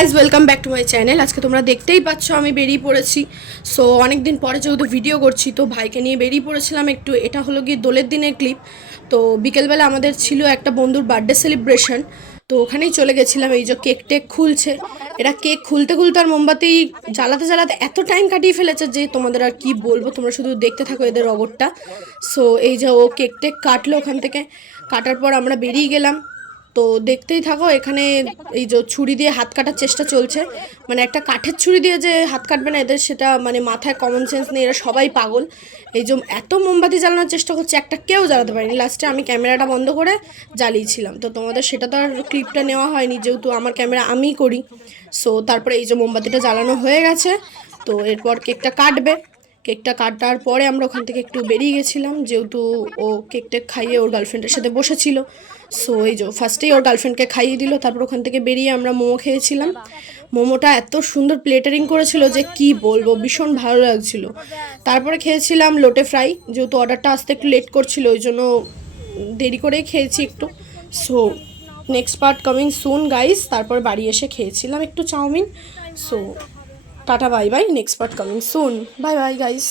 Guys welcome back to my channel. আজকে তোমরা দেখতেই পাচ্ছ আমি বেরিয়ে পড়েছি। সো অনেক দিন পরে যেহেতু ভিডিও করছি তো ভাইকে নিয়ে বেরিয়ে পড়েছিলাম একটু। এটা হলো গিয়ে দোলের দিনের ক্লিপ। তো বিকেলবেলা আমাদের ছিল একটা বন্ধুর বার্থডে সেলিব্রেশন, তো ওখানেই চলে গেছিলাম। এই যে কেক টেক খুলছে, এরা কেক খুলতে খুলতে আর মোমবাতি জ্বালাতে জ্বালাতে এত টাইম কাটিয়ে ফেলেছে যে তোমাদের আর কি বলবো, তোমরা শুধু দেখতে থাকো এদের অগরটা। সো এই যে ও কেক টেক কাটলো, ওখান থেকে কাটার পর আমরা বেরিয়ে গেলাম। তো দেখতেই থাকো। এখানে এই যে ছুরি দিয়ে হাত কাটার চেষ্টা চলছে, মানে একটা কাঠের ছুরি দিয়ে যে হাত কাটবে না এদের, সেটা মানে মাথায় কমন সেন্স নেই, এরা সবাই পাগল। এই যে এত মোমবাতি জ্বালানোর চেষ্টা করছে, একটা কেউ জ্বালাতে পারেনি। লাস্টে আমি ক্যামেরাটা বন্ধ করে জ্বালিয়েছিলাম, তো তোমাদের সেটা তো আর ক্লিপটা নেওয়া হয়নি যেহেতু আমার ক্যামেরা আমিই করি। সো তারপরে এই যে মোমবাতিটা জ্বালানো হয়ে গেছে, তো এরপর কেকটা কাটবে। কেকটা কাটার পরে আমরা ওখান থেকে একটু বেরিয়ে গেছিলাম, যেহেতু ও কেকটা খাইয়ে ওর গার্লফ্রেন্ডের সাথে বসেছিল। সো এই যে ফার্স্টেই ওর গার্লফ্রেন্ডকে খাইয়ে দিল, তারপর ওখান থেকে বেরিয়ে আমরা মোমো খেয়েছিলাম। মোমোটা এত সুন্দর প্লেটারিং করেছিল যে কি বলবো, ভীষণ ভালো লাগছিল। তারপরে খেয়েছিলাম লোটে ফ্রাই, যেহেতু অর্ডারটা আসতে একটু লেট করছিল ওই জন্য দেরি করেই খেয়েছি একটু। So next part coming soon guys. তারপর বাড়ি এসে খেয়েছিলাম একটু chow mein. So tata bye bye, next part coming soon, bye bye guys.